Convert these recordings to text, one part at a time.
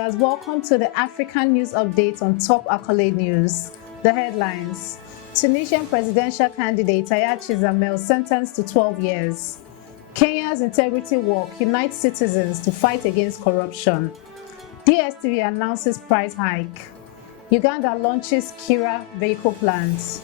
viewers, welcome to the African News Update on Top Accolade News. The headlines: Tunisian presidential candidate Ayachi Zammel sentenced to 12 years. Kenya's integrity walk unites citizens to fight against corruption. DSTV announces price hike. Uganda launches Kira vehicle plant.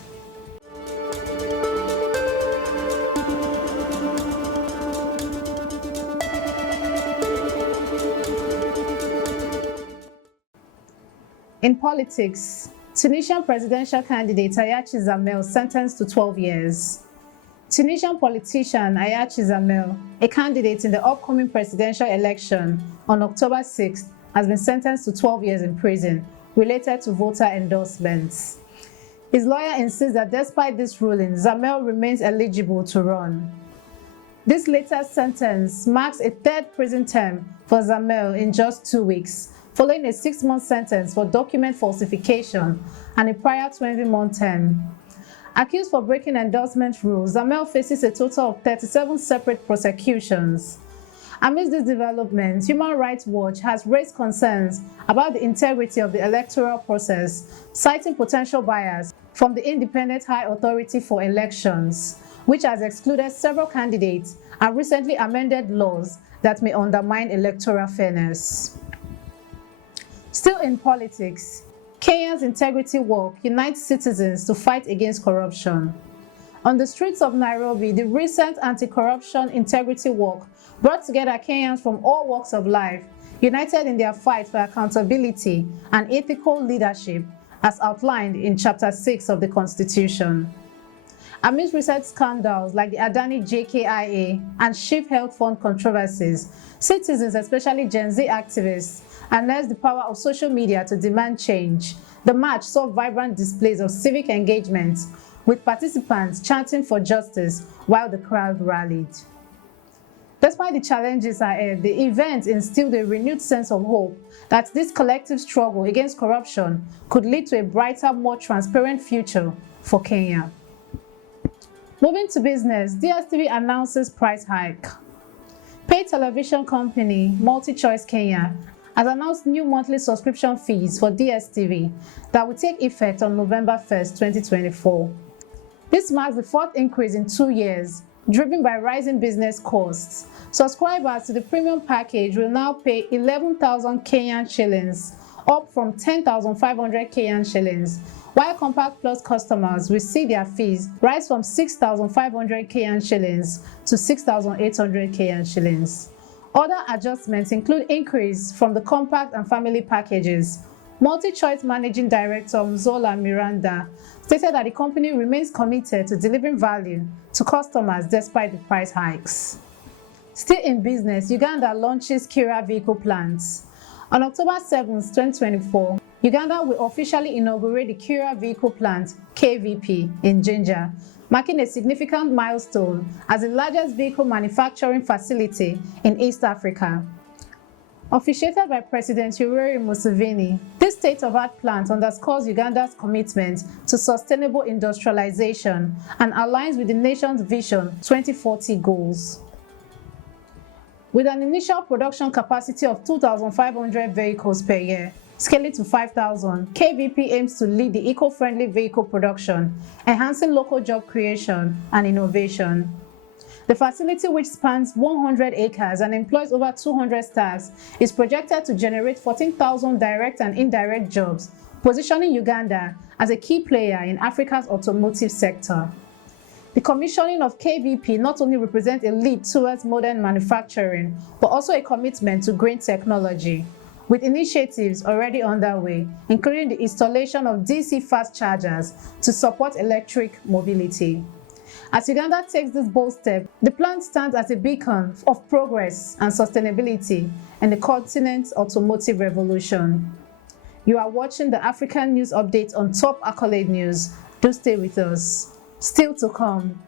In politics, Tunisian presidential candidate Ayachi Zammel sentenced to 12 years. Tunisian politician Ayachi Zammel, a candidate in the upcoming presidential election on October 6th, has been sentenced to 12 years in prison related to voter endorsements. His lawyer insists that despite this ruling, Zammel remains eligible to run. This latest sentence marks a third prison term for Zammel in just 2 weeks, following a 6-month sentence for document falsification and a prior 20-month term. Accused for breaking endorsement rules, Zammel faces a total of 37 separate prosecutions. Amidst these developments, Human Rights Watch has raised concerns about the integrity of the electoral process, citing potential bias from the Independent High Authority for Elections, which has excluded several candidates and recently amended laws that may undermine electoral fairness. Still in politics, Kenya's integrity walk unites citizens to fight against corruption. On the streets of Nairobi, the recent anti-corruption integrity walk brought together Kenyans from all walks of life, united in their fight for accountability and ethical leadership, as outlined in Chapter 6 of the Constitution. Amidst recent scandals like the Adani JKIA and Shift Health Fund controversies, citizens, especially Gen Z activists, harnessed the power of social media to demand change. The march saw vibrant displays of civic engagement, with participants chanting for justice while the crowd rallied. Despite the challenges ahead, the event instilled a renewed sense of hope that this collective struggle against corruption could lead to a brighter, more transparent future for Kenya. Moving to business, DSTV announces price hike. Paid television company MultiChoice Kenya has announced new monthly subscription fees for DSTV that will take effect on November 1st, 2024. This marks the fourth increase in 2 years, driven by rising business costs. Subscribers to the premium package will now pay 11,000 Kenyan shillings, up from 10,500 Kenyan shillings, while Compact Plus customers will see their fees rise from 6,500 Kenyan shillings to 6,800 Kenyan shillings. Other adjustments include increase from the compact and family packages. MultiChoice Managing Director Mzola Miranda stated that the company remains committed to delivering value to customers despite the price hikes. Still in business, Uganda launches Kira vehicle plants. On October 7, 2024, Uganda will officially inaugurate the Kira vehicle plant (KVP) in Jinja, marking a significant milestone as the largest vehicle manufacturing facility in East Africa. Officiated by President Yoweri Museveni, this state-of-the-art plant underscores Uganda's commitment to sustainable industrialization and aligns with the nation's Vision 2040 goals. With an initial production capacity of 2,500 vehicles per year, scaling to 5,000, KVP aims to lead the eco-friendly vehicle production, enhancing local job creation and innovation. The facility, which spans 100 acres and employs over 200 staff, is projected to generate 14,000 direct and indirect jobs, positioning Uganda as a key player in Africa's automotive sector. The commissioning of KVP not only represents a leap towards modern manufacturing, but also a commitment to green technology, with initiatives already underway, including the installation of DC fast chargers to support electric mobility. As Uganda takes this bold step, the plant stands as a beacon of progress and sustainability in the continent's automotive revolution. You are watching the African News Update on Top Accolade News. Do stay with us. Still to come.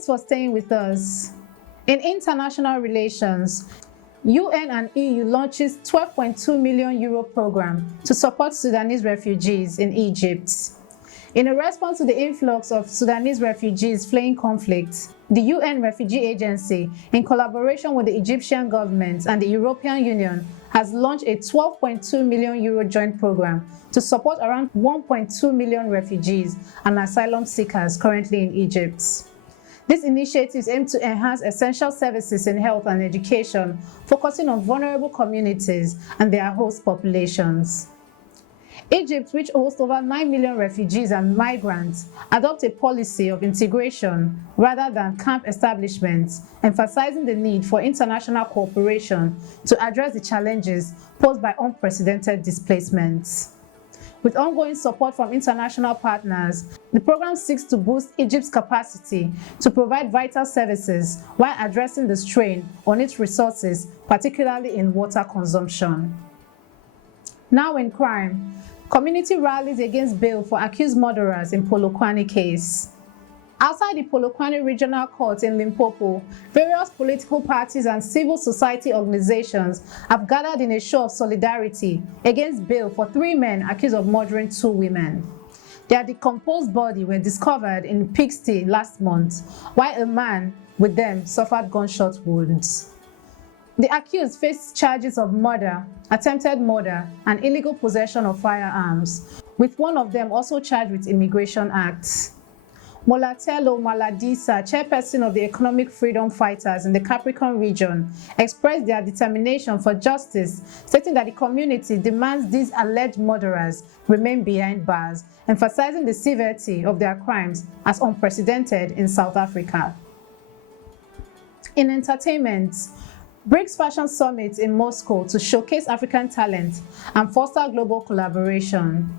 Thanks for staying with us. In international relations, UN and EU launches €12.2 million program to support Sudanese refugees in Egypt. In a response to the influx of Sudanese refugees fleeing conflict, the UN Refugee Agency, in collaboration with the Egyptian government and the European Union, has launched a €12.2 million joint program to support around 1.2 million refugees and asylum seekers currently in Egypt. These initiatives aim to enhance essential services in health and education, focusing on vulnerable communities and their host populations. Egypt, which hosts over 9 million refugees and migrants, adopts a policy of integration rather than camp establishments, emphasizing the need for international cooperation to address the challenges posed by unprecedented displacements. With ongoing support from international partners, the program seeks to boost Egypt's capacity to provide vital services while addressing the strain on its resources, particularly in water consumption. Now in crime, community rallies against bail for accused murderers in Polokwane case. Outside the Polokwane Regional Court in Limpopo, various political parties and civil society organizations have gathered in a show of solidarity against bail for 3 men accused of murdering 2 women. Their decomposed bodies were discovered in Pixty last month, while a man with them suffered gunshot wounds. The accused faced charges of murder, attempted murder, and illegal possession of firearms, with one of them also charged with immigration acts. Molatelo Maladisa, chairperson of the Economic Freedom Fighters in the Capricorn region, expressed their determination for justice, stating that the community demands these alleged murderers remain behind bars, emphasizing the severity of their crimes as unprecedented in South Africa. In entertainment, BRICS Fashion Summit in Moscow to showcase African talent and foster global collaboration.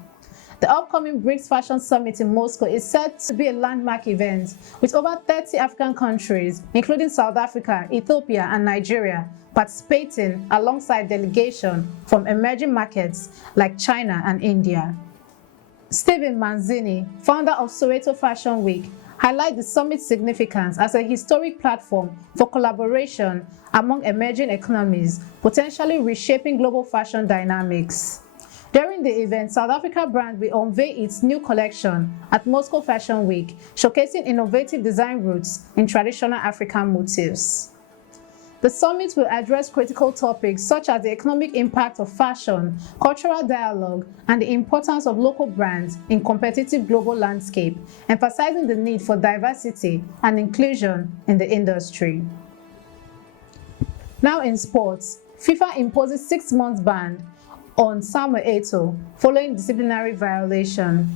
The upcoming BRICS Fashion Summit in Moscow is set to be a landmark event with over 30 African countries, including South Africa, Ethiopia, and Nigeria, participating alongside delegations from emerging markets like China and India. Stephen Manzini, founder of Soweto Fashion Week, highlights the summit's significance as a historic platform for collaboration among emerging economies, potentially reshaping global fashion dynamics. During the event, South Africa brand will unveil its new collection at Moscow Fashion Week, showcasing innovative design roots in traditional African motifs. The summit will address critical topics such as the economic impact of fashion, cultural dialogue, and the importance of local brands in competitive global landscape, emphasizing the need for diversity and inclusion in the industry. Now in sports, FIFA imposes 6-month ban on Samuel Eto'o following disciplinary violation.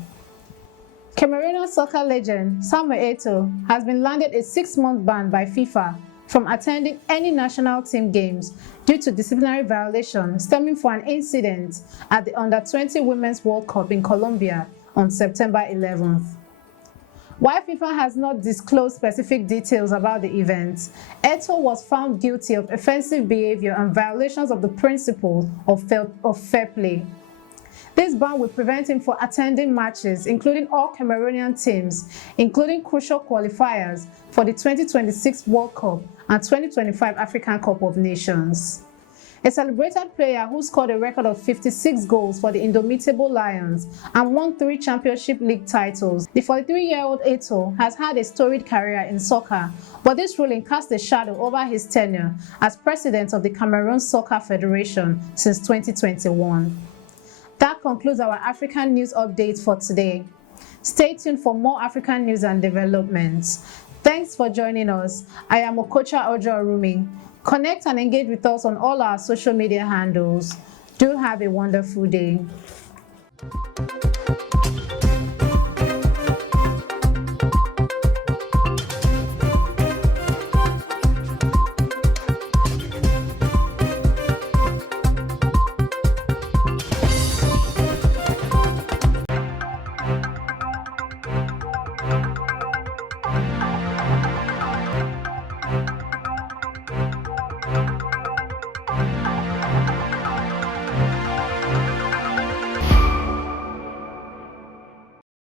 Cameroonian soccer legend Samuel Eto'o has been landed a 6-month ban by FIFA from attending any national team games due to disciplinary violation stemming from an incident at the Under-20 Women's World Cup in Colombia on September 11th. While FIFA has not disclosed specific details about the event, Eto'o was found guilty of offensive behavior and violations of the principles of fair play. This ban will prevent him from attending matches, including all Cameroonian teams, including crucial qualifiers for the 2026 World Cup and 2025 African Cup of Nations. A celebrated player who scored a record of 56 goals for the Indomitable Lions and won 3 Championship League titles, the 43-year-old Eto'o has had a storied career in soccer, but this ruling cast a shadow over his tenure as president of the Cameroon Soccer Federation since 2021. That concludes our African news update for today. Stay tuned for more African news and developments. Thanks for joining us. I am Okocha Ojo-Arumi. Connect and engage with us on all our social media handles. Do have a wonderful day.